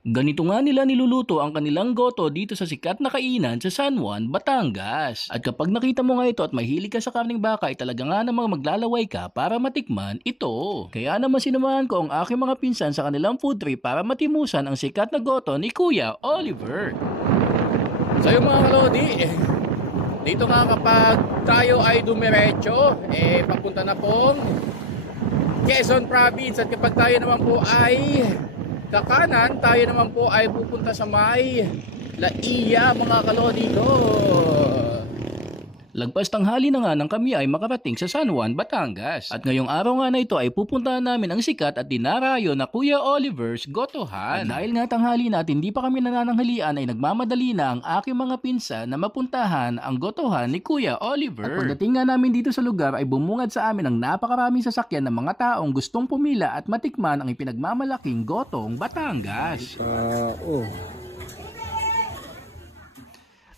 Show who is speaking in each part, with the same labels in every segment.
Speaker 1: Ganito nga nila niluluto ang kanilang goto dito sa sikat na kainan sa San Juan, Batangas. At kapag nakita mo nga ito at mahilig ka sa karning baka ay talaga nga namang maglalaway ka para matikman ito. Kaya naman sinamahan ko ang aking mga pinsan sa kanilang food trip para matimusan ang sikat na goto ni Kuya Oliver. So yung mga kalodi, eh, dito nga kapag tayo ay dumiretso, eh papunta na pong Quezon Province at kapag tayo naman po ay kakanan, tayo naman po ay pupunta sa may Laia mga kalodi ko. Lagpas tanghali na nga nang kami ay makarating sa San Juan, Batangas. At ngayong araw nga na ito ay pupuntahan namin ang sikat at dinarayo na Kuya Oliver's Gotohan. At dahil nga tanghali na at hindi pa kami nanananghalian ay nagmamadali na ang aking mga pinsan na mapuntahan ang Gotohan ni Kuya Oliver. At pagdating nga namin dito sa lugar ay bumungad sa amin ang napakaraming sasakyan ng mga taong gustong pumila at matikman ang ipinagmamalaking Gotong Batangas.
Speaker 2: Ah, oh.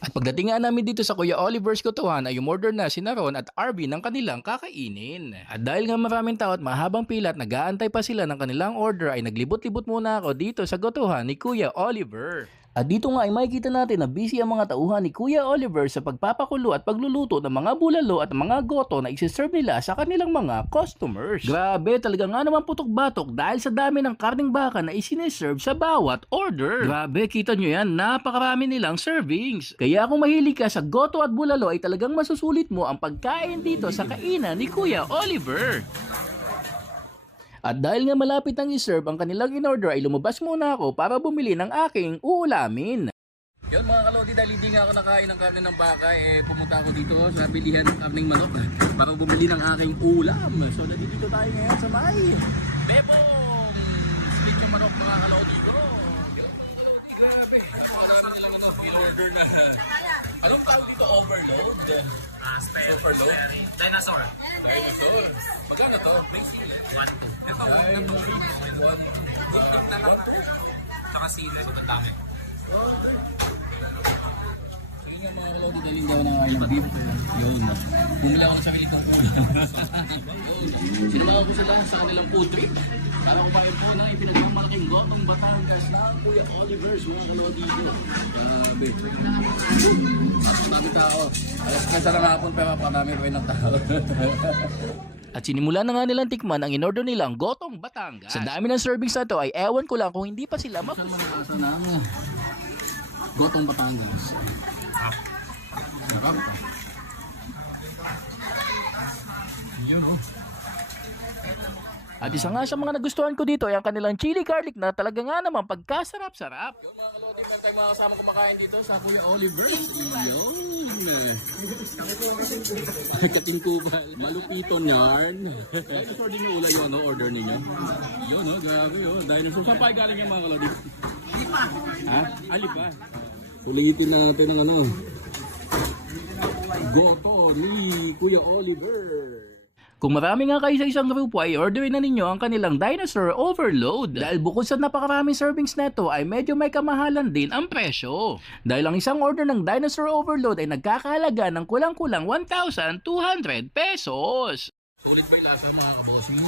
Speaker 1: At pagdating nga namin dito sa Kuya Oliver's Kutuhan ay umorder na si Naron at Arby ng kanilang kakainin. At dahil nga maraming tao at mahabang pila at nag-aantay pa sila ng kanilang order ay naglibot-libot muna ako dito sa Gotuhan ni Kuya Oliver. At dito nga ay makikita natin na busy ang mga tauhan ni Kuya Oliver sa pagpapakulo at pagluluto ng mga bulalo at mga goto na isi-serve nila sa kanilang mga customers. Grabe, talaga nga naman putok-batok dahil sa dami ng karning baka na isiniserve sa bawat order. Grabe, kita nyo yan, napakarami nilang servings. Kaya kung mahilig ka sa goto at bulalo ay talagang masusulit mo ang pagkain dito sa kainan ni Kuya Oliver. At dahil nga malapit nang iserve ang kanilang in-order ay lumabas muna ako para bumili ng aking uulamin. Yun mga kalodi, dahil hindi nga ako nakain ng karne ng baka, eh pumunta ako dito sa bilihan ng karning manok para bumili ng aking ulam. So nandito tayo ngayon sa may Bebong Split yung manok mga kalodi ko. Grabe. Napakarami nilang ano, in-order na. Anong tawag dito? Overload?
Speaker 3: Raspberry. Dinosaur.
Speaker 1: Dinosaur. Magkano to?
Speaker 3: One, two. One, two. Good na lang. Saka
Speaker 1: na kain ng beef. Yun. Bumili ako ng sarili kong ulam. Sinamahan ko sila sa kanilang food trip. Para kumain po ng ipinagmamalaking gotong Batangas na Kuya Oliver's mga kalodi ko. Grabe. At dami tao. Alas kasa na hapon pero napakarami rin ng tao. At sinimulan na nga nilang tikman ang in-order nilang Gotong Batangas. Sa dami ng servings na to ay ewan ko lang kung hindi pa sila ng Gotong Batangas. Sarap. Yan oh. At isa nga sa mga nagustuhan ko dito ay ang kanilang chili garlic na talaga nga naman pagkasarap-sarap. Yung mga kalodi, meron tayong mga kasama kumakain dito sa Kuya Oliver. Yun. Kating kubal. Malupiton yarn. Dinosaur din yung ulay yun, no? order ninyo. Yun, no? grabe yun. Dinosaur. Saan pa galing yung mga kalodi? Alipa. Ha? Alipa. Ulitin natin ang ano. Goto ni Kuya Oliver. Kung marami nga kayo sa isang grupo ay orderin na ninyo ang kanilang Dinosaur Overload. Dahil bukod sa napakaraming servings neto ay medyo may kamahalan din ang presyo. Dahil ang isang order ng Dinosaur Overload ay nagkakahalaga ng kulang-kulang 1,200 pesos. Sulit pa yung lasa mga kabossing.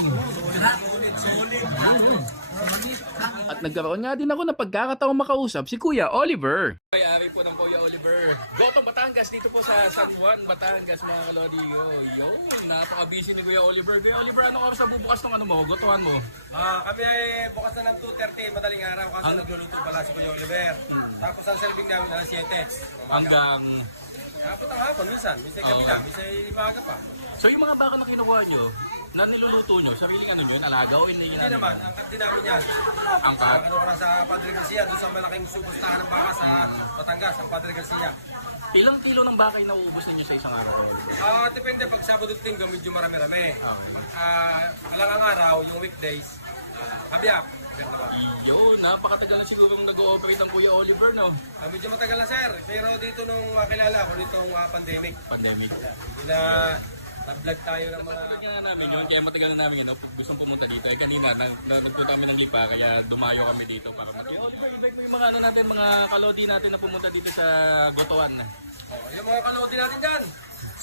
Speaker 1: At nagkaroon nga din ako ng pagkakataong makausap si Kuya Oliver. May-ari po ng Kuya Oliver. Gotong Batangas dito po sa San Juan, Batangas mga kalodi. Yo, yo, napaka-busy ni Kuya Oliver. Kuya Oliver, ano oras na bubukas ng ano mo, gotohan mo?
Speaker 2: Ah, kami ay bukas na ng 2.30 madaling araw kasi nagluluto pala si Kuya Oliver. Tapos ang serving namin alas 7.
Speaker 1: Hanggang...
Speaker 2: Tapos ang hapon minsan, minsan gabi na, minsan imaga pa.
Speaker 1: So yung mga baka na kinukuha nyo, na niluluto nyo, sariling ano nyo, yun, alaga o hindi
Speaker 2: Hindi naman, ang kanti namin yan.
Speaker 1: Ang ka?
Speaker 2: Ano ka sa Padre Garcia, doon sa malaking subustahan ng baka sa Batangas, ang Padre Garcia.
Speaker 1: Ilang kilo ng baka yung nauubos ninyo sa isang araw?
Speaker 2: Ah, depende pag Sabado at Linggo medyo marami-rami. Ah, alang araw, yung weekdays, ah. Ganito ba?
Speaker 1: Iyo, napakatagal na siguro nung nag-ooperate ang Kuya Oliver, no?
Speaker 2: Ah, medyo matagal na sir, pero dito nung makilala ko dito ang pandemic,
Speaker 1: Pandemic.
Speaker 2: na nag-vlog tayo ng mga
Speaker 1: Napanood nga namin yun, kaya matagal na namin ano, gustong pumunta dito. Eh kanina, nag, nag- nagpunta kami ng Lipa, kaya dumayo kami dito para mag Oliver, invite mo yung mga ano natin, mga kalodi natin na pumunta dito sa Gotoan.
Speaker 2: Oh, yung mga kalodi natin dyan.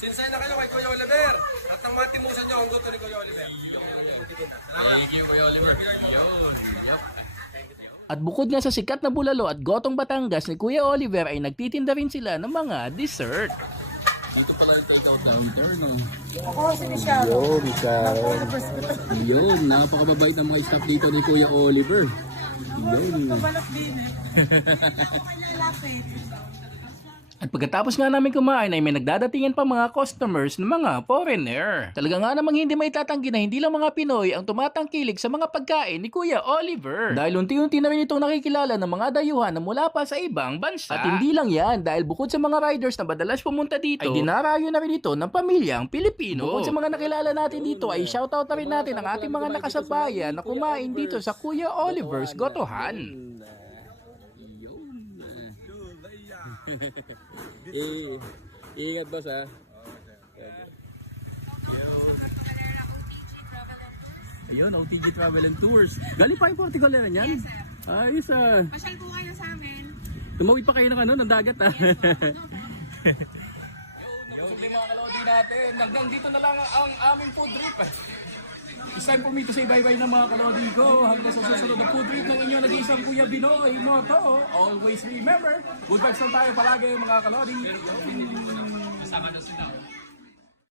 Speaker 2: Sinsay na kayo kay Kuya Oliver. At ang matimusan nyo ang gusto ni Kuya Oliver.
Speaker 1: Thank you, Kuya Oliver. Yup. At bukod nga sa sikat na bulalo at gotong Batangas ni Kuya Oliver ay nagtitinda rin sila ng mga dessert.
Speaker 3: Dito pala yung take-out counter, no?
Speaker 4: Ako, si Michelle.
Speaker 3: Yun, Yun, napakababait ng mga staff dito ni Kuya Oliver. Yun.
Speaker 4: Balot din eh. Lapit.
Speaker 1: At pagkatapos nga namin kumain ay may nagdadatingan pa mga customers ng mga foreigner. Talaga nga namang hindi may tatanggi na hindi lang mga Pinoy ang tumatangkilik sa mga pagkain ni Kuya Oliver. Dahil unti-unti na rin itong nakikilala ng mga dayuhan na mula pa sa ibang bansa. At hindi lang yan, dahil bukod sa mga riders na madalas pumunta dito, ay dinarayo na rin ito ng pamilyang Pilipino. Bukod sa mga nakilala natin dito ay shoutout na rin natin ang ating mga nakasabayan na kumain dito sa Kuya Oliver's Gotohan.
Speaker 3: Eh, ingat boss ha. Ayun, OTG Travel and Tours. Galing pa yung Porticolera niyan? Yes, sir. Ayos ah.
Speaker 4: Pasyal po kayo sa amin.
Speaker 3: Tumawid pa kayo ng ano, ng dagat ah.
Speaker 1: Yung mga kalodi natin, hanggang dito na lang ang aming food trip. It's time for me to say bye-bye ng mga kalodi ko. Hanggang sa susunod na food trip ng inyo nag-iisang Kuya Binoy Moto. Always remember, good vibes lang tayo palagi mga kalodi. Kasama na sila.